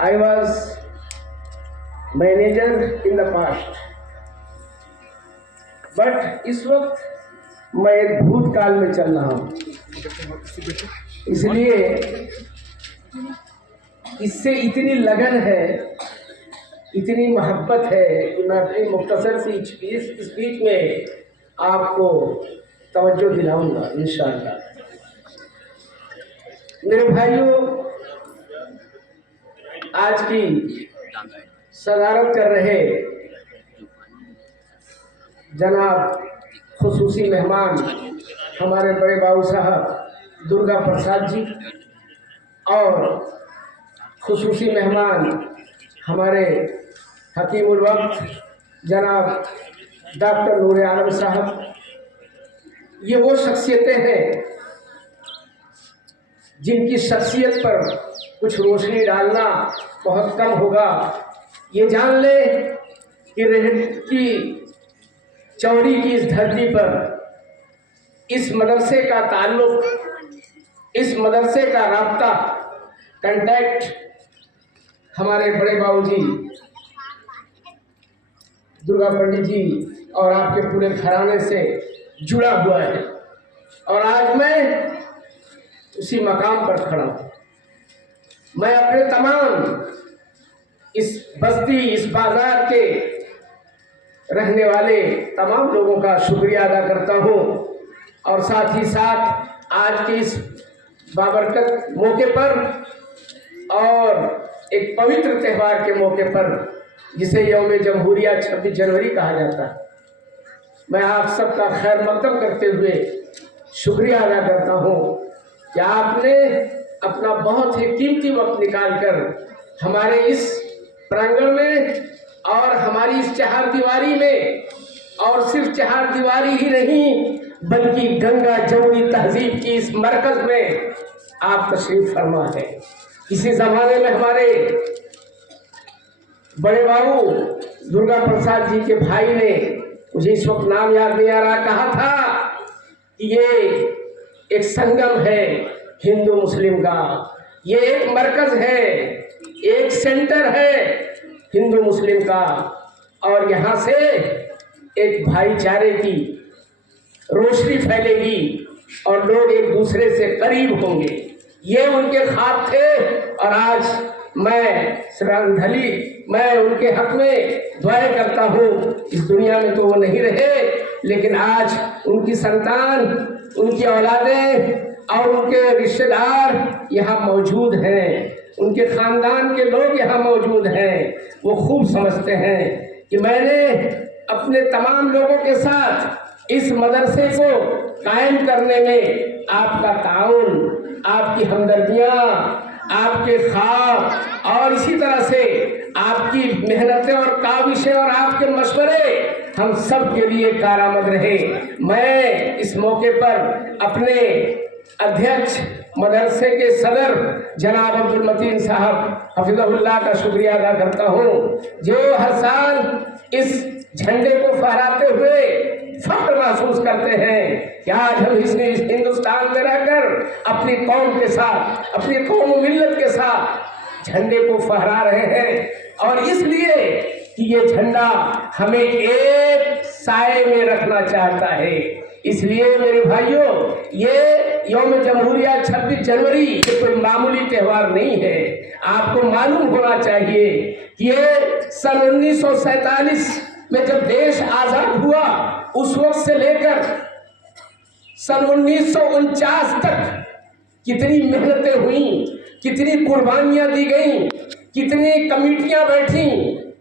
I was manager in the past, but इस वक्त मैं एक भूतकाल में चल रहा हूँ, इसलिए इससे इतनी लगन है, इतनी मोहब्बत है कि मैं अपनी मुख्तसर सी स्पीच में आपको तवज्जो दिलाऊंगा इंशाअल्लाह। मेरे भाइयों, आज की सदारत कर रहे जनाब खुसूसी मेहमान हमारे बड़े बाबू साहब दुर्गा प्रसाद जी और खुसूसी मेहमान हमारे हकीमुल वक्त जनाब डॉक्टर नूर आलम साहब, ये वो शख्सियतें हैं जिनकी शख्सियत पर कुछ रोशनी डालना बहुत कम होगा। ये जान ले कि चौरी की इस धरती पर इस मदरसे का ताल्लुक, इस मदरसे का राब्ता, कंटैक्ट हमारे बड़े बाबूजी दुर्गा पंडित जी और आपके पूरे घराने से जुड़ा हुआ है और आज मैं उसी मकाम पर खड़ा हूँ। मैं अपने तमाम इस बस्ती, इस बाजार के रहने वाले तमाम लोगों का शुक्रिया अदा करता हूँ और साथ ही साथ आज के इस बाबरकत मौके पर और एक पवित्र त्यौहार के मौके पर जिसे यौम जमहूरिया 26 जनवरी कहा जाता है, मैं आप सबका खैर मकदम करते हुए शुक्रिया अदा करता हूँ कि आपने अपना बहुत ही कीमती वक्त निकालकर हमारे इस प्रांगण में और हमारी इस चहार दीवारी में, और सिर्फ चहार दीवारी ही नहीं बल्कि गंगा जमुनी तहजीब की इस मरकज में आप तशरीफ फरमा है। इसी जमाने में हमारे बड़े बाबू दुर्गा प्रसाद जी के भाई ने, मुझे इस वक्त नाम याद नहीं आ रहा, कहा था कि ये एक संगम है हिंदू मुस्लिम का, ये एक मरकज है, एक सेंटर है हिंदू मुस्लिम का और यहाँ से एक भाईचारे की रोशनी फैलेगी और लोग एक दूसरे से करीब होंगे। ये उनके ख्वाब थे और आज मैं उनके हक में दुआएं करता हूँ। इस दुनिया में तो वो नहीं रहे, लेकिन आज उनकी संतान, उनकी औलादें और उनके रिश्तेदार यहाँ मौजूद हैं, उनके ख़ानदान के लोग यहाँ मौजूद हैं। वो खूब समझते हैं कि मैंने अपने तमाम लोगों के साथ इस मदरसे को कायम करने में आपका ताउन, आपकी हमदर्दियाँ, आपके ख्वाब और इसी तरह से आपकी मेहनतें और काविशें और आपके मशवरे हम सब के लिए कारआमद रहे। मैं इस मौके पर अपने अध्यक्ष मदरसे के सदर जनाब अब्दुल मतीन साहब हफिज़हुल्लाह का शुक्रिया अदा करता हूँ, जो हर साल इस झंडे को फहराते हुए फख्र महसूस करते हैं कि आज हम इस हिंदुस्तान में रहकर अपनी कौम के साथ, अपनी कौम और मिल्लत के साथ झंडे को फहरा रहे हैं और इसलिए कि ये झंडा हमें एक साए में रखना चाहता है। इसलिए मेरे भाइयों, ये यौम जमहूरिया 26 जनवरी ये कोई मामूली त्यौहार नहीं है। आपको मालूम होना चाहिए कि ये सन 1947 में जब देश आज़ाद हुआ, उस वक्त से लेकर सन 1949 तक कितनी मेहनतें हुई, कितनी कुर्बानियां दी गईं, कितनी कमेटियां बैठी,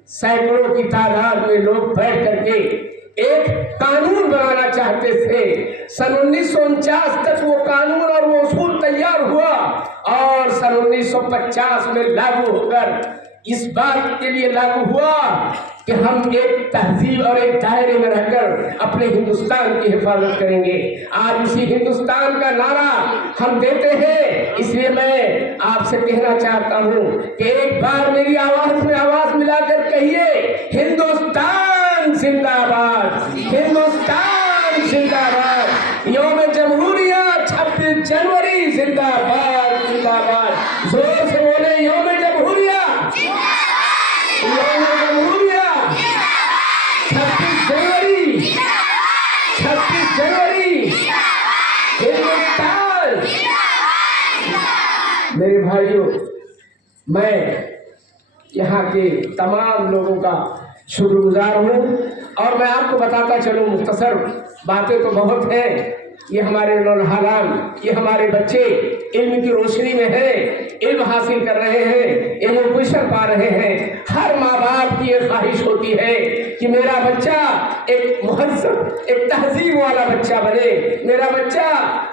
सैकड़ों की तादाद में लोग बैठ करके एक कानून बनाना चाहते थे। सन 1949 तक वो कानून और वो उसूल तैयार हुआ और सन 1950 में लागू होकर इस बात के लिए लागू हुआ कि हम एक तहजीब और एक दायरे में रहकर अपने हिंदुस्तान की हिफाजत करेंगे। आज उसी हिंदुस्तान का नारा हम देते हैं। इसलिए मैं आपसे कहना चाहता हूँ कि एक बार मेरी आवाज में आवाज मिलाकर कहिए, हिंदुस्तान जिंदाबाद, हिंदुस्तान जिंदाबाद, यौम जमहूरिया 26 जनवरी जिंदाबाद, जिंदाबाद। जोर से बोले, यौम जमहूरिया मैं यहाँ के तमाम लोगों का शुक्रगुजार हूँ। और मैं आपको बताता चलूँ, मुख्तसर बातें तो बहुत हैं। ये हमारे नौजवान, ये हमारे बच्चे इल्म की रोशनी में हैं, इल्म हासिल कर रहे हैं, एजुकेशन पा रहे हैं। हर माँ बाप की ये ख्वाहिश होती है कि मेरा बच्चा एक मुहज्जब, एक तहजीब वाला बच्चा बने, मेरा बच्चा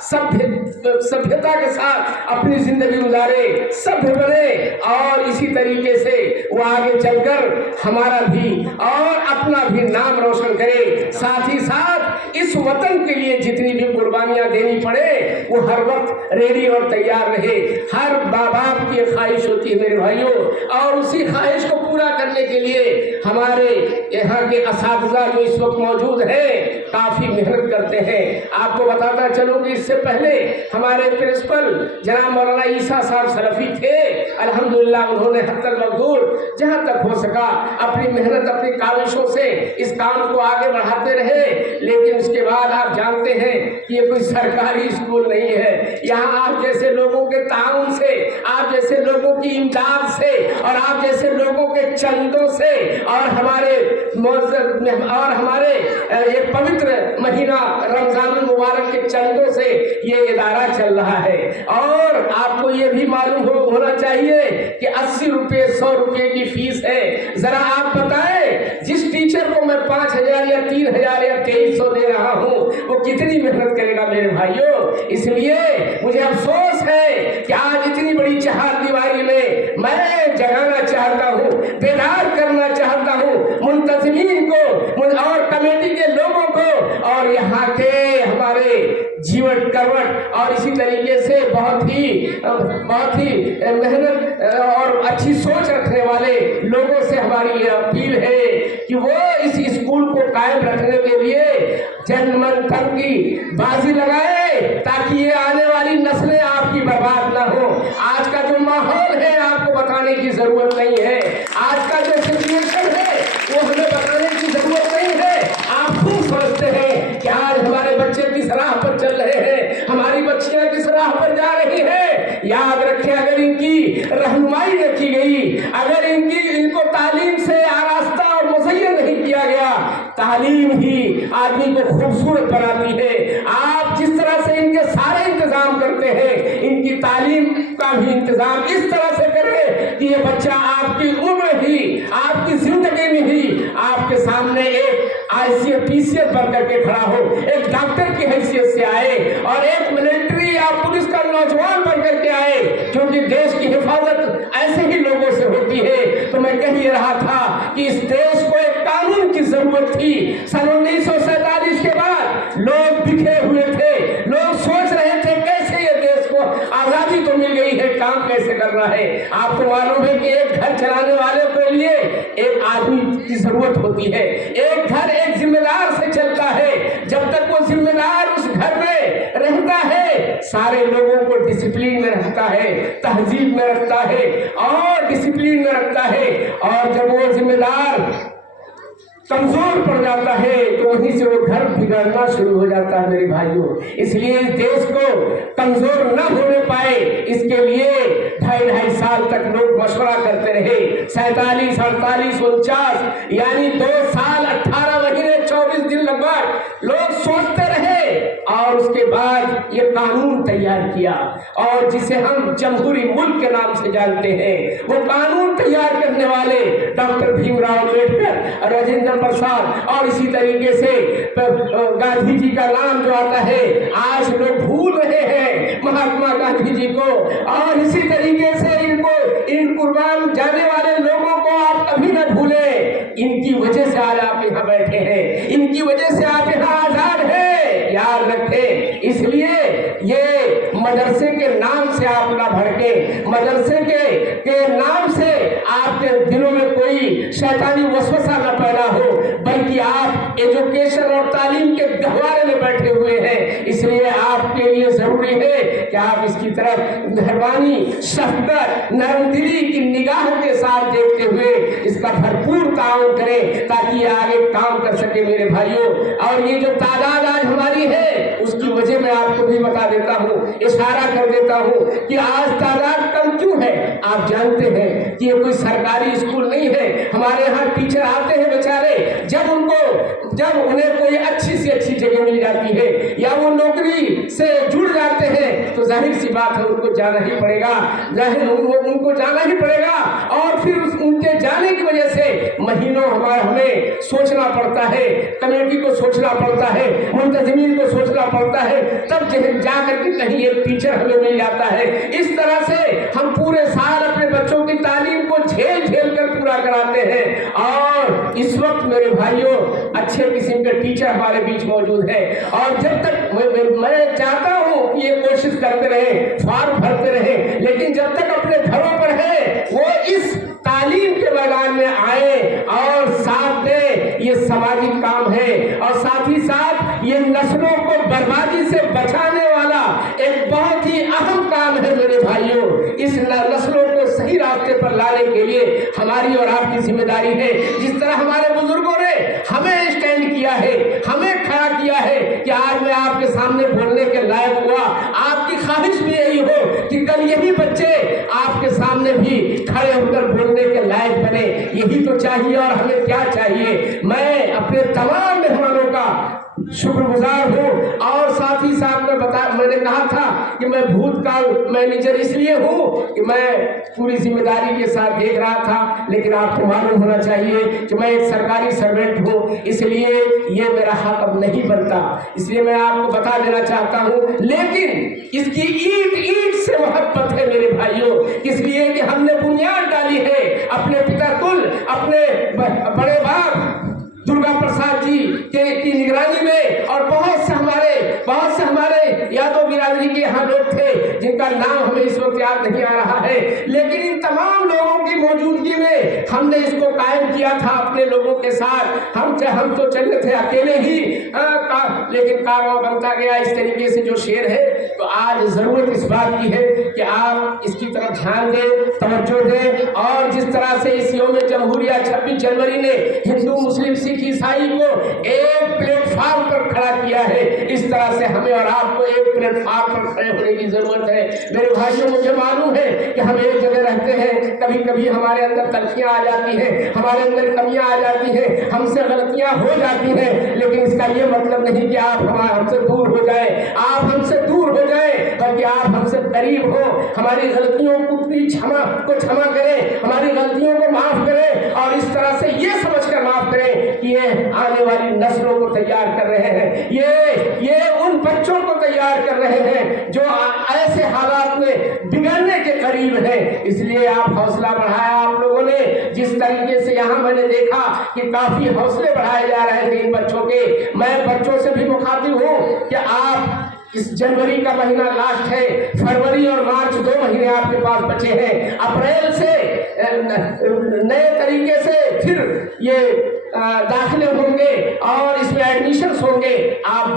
सभ्यता के साथ अपनी जिंदगी गुजारे, सभ्य बने, और इसी तरीके से वो आगे चलकर हमारा भी और अपना भी नाम रोशन करे। साथ ही साथ इस वतन के लिए जितनी भी कुर्बानियां देनी पड़े वो हर वक्त रेडी और तैयार रहे। हर माँ बाप की ख्वाहिश होती है मेरे भाइयों, और उसी ख्वाहिश को पूरा करने के लिए हमारे यहाँ के असातिज़ा जो इस वक्त मौजूद हैं काफ़ी मेहनत करते हैं। आपको बताता चलूँ कि इससे पहले हमारे प्रिंसिपल जनाब मौलाना ईसा साहब सलफी थे। अल्हम्दुलिल्लाह उन्होंने हत्तल मकदूर जहाँ तक हो सका अपनी मेहनत, अपनी काविशों से इस काम को आगे बढ़ाते रहे। लेकिन उसके बाद आप जानते हैं कि ये कोई सरकारी स्कूल नहीं है। यहाँ आप जैसे लोगों के ताउन से, आप जैसे लोगों की इमदाद से, और आप जैसे लोगों के चंदों से, और हमारे एक पवित्र महीना रमजान मुबारक के चंदों से ये इदारा चल रहा है। और आपको ये भी मालूम होना चाहिए कि 80 रुपये 100 रुपये की फीस है। जरा आप बताएं, जिस टीचर को मैं 5,000 या 3,000 या 2,300 दे रहा हूँ वो कितनी मेहनत करेगा मेरे भाइयों। इसलिए मुझे अफसोस है कि आज इतनी बड़ी चहारदीवारी में मैं जगाना चाहता हूँ, बेदार करना चाहता हूँ मुंतज़िमीन को और कमेटी के लोगों को, और यहाँ के हमारे जीवन करवट और इसी तरीके से बहुत ही मेहनत और अच्छी सोच रखने वाले लोगों से हमारी ये अपील है कि वो इस स्कूल को कायम रखने के लिए जन मन धन की बाजी लगाए, ताकि ये आने वाली नस्लें आपकी बर्बाद ना हो। आज का जो माहौल है आपको बताने की जरूरत नहीं है, आज का जो सिचुएशन है वो हमें बताने की जरूरत नहीं है। आप खूब समझते हैं कि आज हमारे बच्चे किस राह पर चल रहे हैं, हमारी बच्चियां किस राह पर जा रही हैं। याद रखें, अगर इनकी रहनुमाई न की गई, अगर इनको तालीम से आरास्ता और मुज़य्यन नहीं किया गया, तालीम ही आदमी को खूबसूरत बनाती है। आप जिस तरह से इनके सारे इंतजाम करते हैं, इनकी तालीम का भी इंतजाम इस तरह से करें कि ये बच्चा आपकी उम्र ही, आपकी जिंदगी में ही आपके सामने एक ICS PCS बन करके खड़ा हो, एक डॉक्टर की हैसियत से आए, और एक मिलिट्री या पुलिस का नौजवान बन करके आए, क्योंकि देश की हिफाजत ऐसे ही लोगों से होती है। तो मैं कह ही रहा था कि इस देश को एक कानून की जरूरत थी। सन 1947 के बाद लोग बिखरे हुए थे, लोग सोच रहे थे कैसे ये देश को आजादी तो मिल गई है, काम कैसे करना है। आपको मालूम है कि एक घर चलाने वाले के लिए एक आदमी की जरूरत होती है। एक घर एक जिम्मेदार से चलता है। जब तक वो जिम्मेदार उस घर में रहता है, सारे लोगों को डिसिप्लिन में रखता है, तहजीब में रखता है और डिसिप्लिन में रखता है। और जब वो जिम्मेदार कमजोर पड़ जाता है तो वहीं से वो घर बिगड़ना शुरू हो जाता है मेरे भाइयों। इसलिए इस देश को कमजोर न होने पाए, इसके लिए 2.5 साल तक लोग मशवरा करते रहे। 47, 48, 49 यानी 2 साल 18 महीने 24 दिन लगभग लोग सोचते रहे, और उसके बाद ये कानून तैयार किया, और जिसे हम जमहूरी मुल्क के नाम से जानते हैं। वो कानून तैयार करने वाले डॉक्टर भीमराव अम्बेडकर, राजेंद्र प्रसाद, और इसी तरीके से गांधी जी का नाम जो आता है आज लोग भूल रहे हैं, महात्मा गांधी जी को। और इसी तरीके से इन कुर्बान जाने वाले लोगों को आप कभी न भूलें। इनकी वजह से आज आप यहाँ बैठे हैं, इनकी वजह से आप यहाँ आजाद हैं, याद रखें। इसलिए ये मदरसे के नाम से आप ना भड़के, मदरसे के नाम से आपके दिलों में कोई शैतानी वसवसा न पैदा हो, बल्कि आप एजुकेशन और तालीम के गहवारे में बैठे हुए हैं। इसलिए आपके लिए जरूरी है कि आप इसकी तरफ मेहरबानी, शफ़क़त, नरमदिली की निगाह के साथ देखते हुए इसका भरपूर ताउन करें, ताकि ये आगे काम कर सके मेरे भाइयों। और ये जो तादाद आज हमारी है اس کی وجہ میں آپ کو بھی بتا دیتا ہوں, اشارہ کر دیتا ہوں کہ آج تعداد کم کیوں ہے. آپ جانتے ہیں کہ یہ کوئی سرکاری اسکول نہیں ہے. ہمارے یہاں ٹیچر آتے ہیں بیچارے, جب انہیں کوئی اچھی سے اچھی جگہ مل جاتی ہے یا وہ نوکری سے جڑ جاتے ہیں تو ظاہر سی بات ہے ان کو جانا ہی پڑے گا, ان کو جانا ہی پڑے گا. اور پھر ان کے جانے کی وجہ سے مہینوں ہمیں سوچنا پڑتا ہے, کمیٹی کو سوچنا پڑتا ہے, منتظمین کو سوچنا پڑتا ہے, تب جا کر کے کہیں ایک ٹیچر ہمیں مل جاتا ہے. اس طرح سے ہم پورے سال اپنے بچوں کی تعلیم کو جھیل کر پورا کراتے ہیں. اور اس وقت میرے بھائیوں اچھے قسم کے ٹیچر ہمارے بیچ موجود ہیں, اور جب تک میں چاہتا ہوں کہ یہ کوشش کرتے رہیں, فارم بھرتے رہیں, لیکن جب تک اپنے گھروں پر ہے وہ اس تعلیم کے میدان میں آئے اور ساتھ دیں. یہ سماجی کام ہے اور ساتھ ہی ساتھ یہ نسلوں کو بربادی سے بچانے والا ایک بہت ہی اہم کام ہے میرے بھائیوں. اس نسلوں کو صحیح راستے پر لانے کے لیے ہماری اور آپ کی ذمہ داری ہے. جس طرح ہمارے بزرگوں نے ہمیں اسٹینڈ کیا ہے, ہمیں کھڑا کیا ہے کہ آج میں آپ کے سامنے بولنے کے لائق ہوا, آپ کی خواہش بھی یہی ہو کہ کل یہی بچے آپ کے سامنے بھی کھڑے ہو کر بولنے کے لائق بنے. یہی تو چاہیے. اور ہمیں کیا چاہیے؟ میں اپنے تمام مہمانوں کا شکر گزار ہوں, اور ساتھ ہی ساتھ میں نے کہا تھا کہ میں بھوت کال مینیجر اس لیے ہوں کہ میں پوری ذمہ داری کے ساتھ دیکھ رہا تھا, لیکن آپ کو معلوم ہونا چاہیے کہ میں ایک سرکاری سروینٹ ہوں, اس لیے یہ میرا حق اب نہیں بنتا. اس لیے میں آپ کو بتا دینا چاہتا ہوں, لیکن اس کی اینٹ سے محبت ہے میرے بھائیوں, اس لیے کہ ہم نے بنیاد ڈالی ہے اپنے پتا کل, اپنے بڑے باپ درگا پرساد جی کی نگرانی میں, اور بہت سے ہمارے یادو برادری کے یہاں لوگ تھے جن کا نام ہمیں اس وقت یاد نہیں آ رہا ہے, لیکن ان تمام لوگوں کی موجودگی میں ہم نے اس کو قائم کیا تھا اپنے لوگوں کے ساتھ. ہم تو چلے تھے اکیلے ہی, لیکن کارواں بنتا گیا اس طریقے سے جو شعر ہے. تو آج ضرورت اس بات کی ہے کہ آپ اس کی طرف دھیان دیں, توجہ دیں, اور جس طرح سے اس یوم جمہوریہ 26 جنوری نے ہندو مسلم سکھ عیسائی کو ایک پلیٹ فارم پر کھڑا کیا ہے, اس طرح سے ہمیں اور آپ کو ایک پلیٹ فارم پر کھڑے ہونے کی ضرورت ہے. میرے بھائیوں مجھے معلوم ہے کہ ہم ایک جگہ رہتے ہیں, کبھی کبھی ہمارے اندر تلخیاں آ جاتی ہیں, ہمارے اندر کمیاں آ جاتی ہیں, ہم سے غلطیاں ہو جاتی ہیں, لیکن اس کا یہ مطلب نہیں کہ آپ ہم سے دور ہو جائیں. آپ ہم سے دور ہو جائیں بلکہ آپ ہم سے قریب ہو, ہماری غلطیوں کو چھما کریں, ہماری غلطیوں کو معاف کریں, اور اس طرح سے یہ سمجھ کر معاف کریں کہ یہ آنے والی نسلوں کو تیار کر رہے ہیں, یہ ان بچوں کو تیار کر رہے ہیں جو ایسے حالات میں بگڑنے کے قریب ہیں. اس لیے آپ حوصلہ بڑھایا آپ لوگوں نے, جس طریقے سے یہاں میں نے دیکھا کہ کافی حوصلے بڑھائے جا رہے تھے ان بچوں کے. میں بچوں سے بھی مخاطب ہوں کہ آپ اس جنوری کا مہینہ لاسٹ ہے, فروری اور مارچ 2 مہینے آپ کے پاس بچے ہیں, اپریل سے نئے طریقے سے پھر یہ داخلے ہوں گے اور اس میں ایڈمیشنز ہوں گے. آپ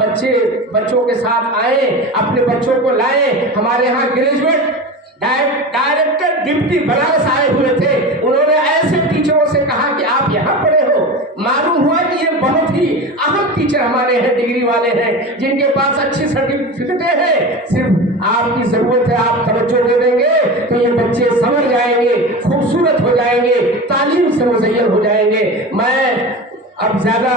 بچوں کے ساتھ آئیں, اپنے بچوں کو لائیں. ہمارے یہاں گریجویٹ ڈائریکٹر ڈپٹی بلاس آئے ہوئے تھے, انہوں نے ایسے ٹیچروں سے کہا کہ آپ یہاں پڑھے ہو. معلوم ہوا کہ یہ بہت ہی اہم ٹیچر ہمارے ہیں, ڈگری والے ہیں, جن کے پاس اچھی سرٹیفکیٹیں ہیں. صرف آپ کی ضرورت ہے, آپ توجہ دے دیں گے تو یہ بچے سمجھ جائیں گے, خوبصورت ہو جائیں گے, تعلیم سے مزین ہو جائیں گے. میں اب زیادہ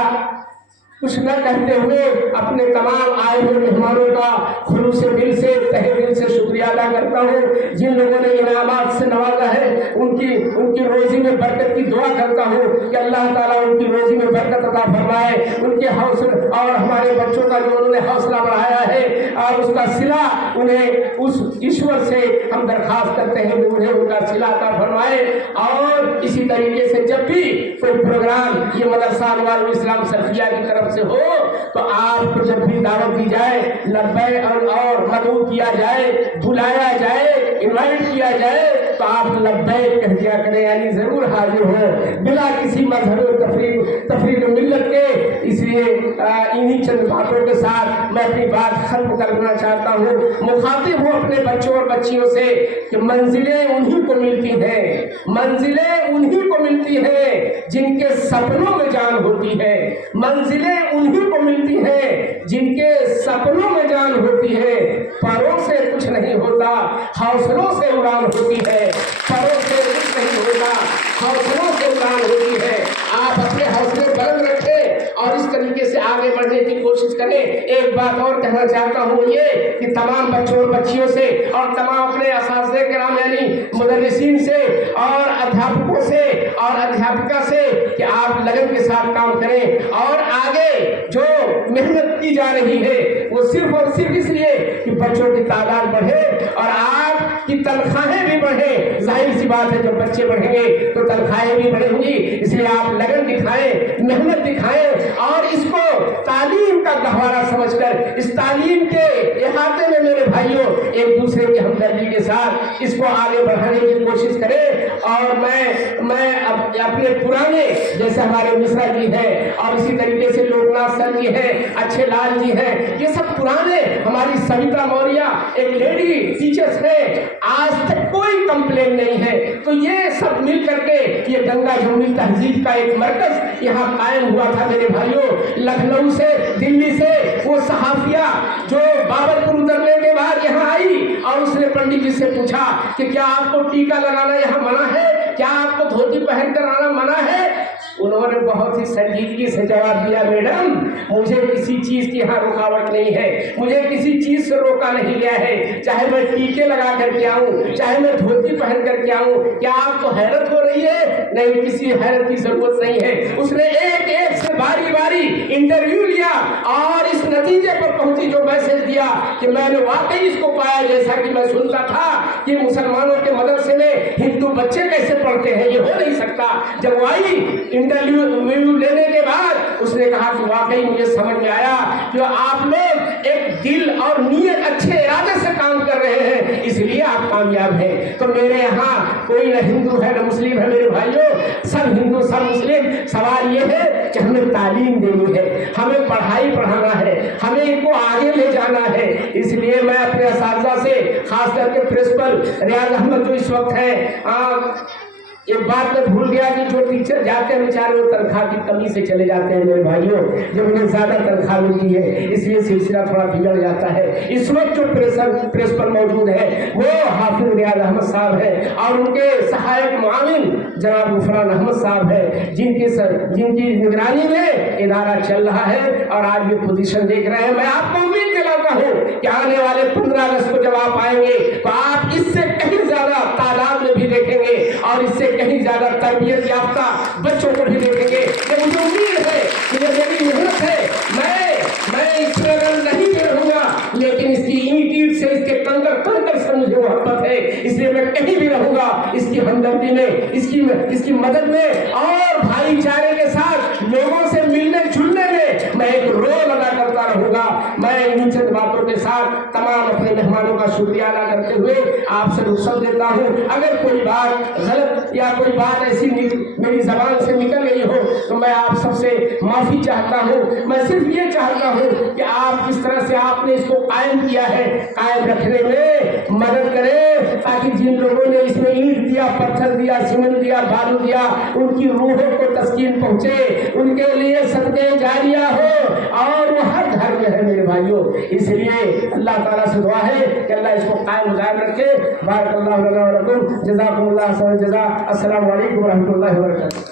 کچھ نہ کہتے ہوئے اپنے تمام آئے ہوئے مہمانوں کا خلوص دل سے تہہ دل سے شکریہ ادا کرتا ہوں. جن لوگوں نے انعامات سے نوازا ہے ان کی روزی میں برکت کی دعا کرتا ہوں کہ اللہ تعالیٰ ان کی روزی میں برکت عطا فرمائے. ان کے حوصلے اور ہمارے بچوں کا جو انہوں نے حوصلہ بڑھایا ہے اور اس کا صلہ انہیں اس ایشور سے ہم درخواست کرتے ہیں کہ انہیں ان کا صلہ عطا فرمائے. اور اسی طریقے سے جب بھی کوئی پروگرام یہ مدرسہ انوار الاسلام سلفیہ کی طرف سے ہو تو آپ کو جب بھی دعوت دی جائے, لبیک اور مدعو کیا جائے, بلایا جائے, انوائٹ کیا جائے تو آپ لبیک लब्बैक कह दिया करें, यानी जरूर हाजिर हो बिला किसी मजहब तफरीक मिल्लत के। इसलिए इन्हीं चंद बातों के साथ मैं अपनी बात खत्म करना चाहता हूँ। मुखातिब हूँ अपने बच्चों और बच्चियों से कि मंजिलें उन्हीं को मिलती हैं, मंजिलें उन्हीं को मिलती हैं जिनके सपनों में जान होती है, मंजिलें उन्हीं को मिलती हैं जिनके सपनों में जान होती है। परों से कुछ नहीं होता, हौसलों से उड़ान होती है, परों से कुछ नहीं होता, हौसलों से उड़ान होती है। आप अपने हौसले बुलंद रखें और इस तरीके से आगे बढ़ने की कोशिश करें। एक बात और कहना चाहता हूँ ये कि तमाम बच्चों और बच्चियों से और तमाम अपने असातिज़े किराम यानी मुदर्रिसीन से और अध्यापकों से और अध्यापिका से कि आप लगन के साथ काम करें और आगे जो मेहनत की जा रही है वो सिर्फ और सिर्फ इसलिए कि बच्चों की तादाद बढ़े और आपकी तनख्वाहें भी बढ़े। जाहिर सी बात है जब बच्चे बढ़ेंगे तो तनख्वाहें भी बढ़ेंगी, इसलिए आप लगन दिखाएं, मेहनत दिखाएं और इसको तालीम का गहवारा समझकर इस तालीम के इहाते में मेरे भाइयों एक दूसरे की हमदर्दी के साथ इसको आगे बढ़ाने की कोशिश करें। और मैं अपने पुराने जैसे हमारे मिश्रा जी हैं और इसी तरीके से लोकनाथ सर जी हैं, अच्छे लाल जी हैं, ये सब पुराने, हमारी सविता मौर्य एक लेडी टीचर्स है, आज तक कोई कंप्लेन नहीं है। तो ये सब मिल करके ये गंगा जमुनी तहजीब का एक मरकज यहाँ कायम हुआ था मेरे भाइयों। लखनऊ से, दिल्ली से वो सहाफिया जो बाबरपुर उतरने के बाद यहाँ आई और उसने पंडित जी से पूछा कि क्या आपको टीका लगाना यहाँ मना है, क्या आपको धोती पहन कर आना मना है? उन्होंने बहुत ही संजीदगी से जवाब दिया, मैडम मुझे किसी चीज की यहाँ रुकावट नहीं है, मुझे किसी चीज से रोका नहीं गया है, चाहे मैं टीके लगा करके आऊं, चाहे मैं धोती पहन करके आऊं। क्या आपको हैरत हो रही है? नहीं, किसी हैरत की जरूरत नहीं है। उसने एक एक से बारी बारी इंटरव्यू लिया और इस नतीजे पर पहुंची, जो मैसेज दिया कि मैंने वाकई इसको पाया जैसा कि मैं सुनता था कि मुसलमानों के मदरसे में हिंदू बच्चे कैसे पढ़ते हैं, ये हो नहीं सकता। जब वो आई इंटरव्यू लेने के बाद उसने कहा कि वाकई मुझे समझ में आया कि आप लोग एक दिल और नीयत अच्छे इरादे से काम कर रहे हैं, इसलिए आप कामयाब हैं। तो मेरे यहाँ कोई न हिंदू है न मुस्लिम है मेरे भाइयों, सब हिंदू सब मुस्लिम। सवाल ये है कि हमें तालीम देनी है, हमें पढ़ाई पढ़ाना है, हमें इनको आगे ले जाना है। इसलिए मैं अपने असातिज़ा से खास करके प्रिंसिपल रियाज अहमद जो इस वक्त है, एक बात मैं भूल गया कि जो टीचर जाते हैं बेचारे वो तनख्वाह की कमी से चले जाते हैं मेरे भाइयों, जब उन्हें ज्यादा तनख्वाह मिलती है इसलिए सिलसिला थोड़ा बिगड़ जाता है। इस वक्त जो प्रिंसिपल मौजूद है वो हाफिज रियाज अहमद साहब है और उनके सहायक मुआविन जनाब गुफरान अहमद साहब है, जिनकी निगरानी में इदारा चल रहा है और आज ये पोजीशन देख रहे हैं। मैं आपको उम्मीद दिलाता हूँ कि आने वाले 15 अगस्त को जब आप आएंगे तो आप इससे कहीं ज्यादा तादाद में भी देखेंगे और इससे कहीं ज्यादा तरबियत याफ्ता बच्चों को भी देखेंगे। ये मुझे उम्मीद है कि ये मेरी मेहनत है, मैं इसमें नहीं भी रहूंगा लेकिन इसकी ईंट से, इसके कंकर से मुझे मोहब्बत है, इसलिए मैं कहीं भी रहूंगा इसकी हमदर्दी में, इसकी मदद में और भाईचारे के साथ लोगों से मिलने जुलने में मैं एक रोल अदा करता रहूंगा। मैं इन चंद बातों के साथ तमाम अपने मेहमानों का शुक्रिया अदा करते हुए आपसे रुखसत देता हूँ। अगर कोई बात गलत या कोई बात ऐसी मेरी जबान से निकल गई हो तो मैं आप सबसे माफी चाहता हूँ। मैं सिर्फ ये चाहता हूँ कि आप जिस तरह से आपने इसको कायम किया है, कायम रखने में मदद करें ताकि जिन लोगों ने इसमें ईंट दिया, पत्थर दिया, सीमेंट दिया, बालू दिया, उनकी रूहों को तस्कीन पहुंचे, उनके लिए सदके जारिया हो और वो हर घर में है मेरे भाइयों। इसलिए अल्लाह ताला से दुआ है कि अल्लाह इसको कायम दायम रखे। बारकल्लाहु लना व लकुम, जज़ाकुमुल्लाह खैरल जज़ा। अस्सलामु अलैकुम व रहमतुल्लाहि व बरकातहू।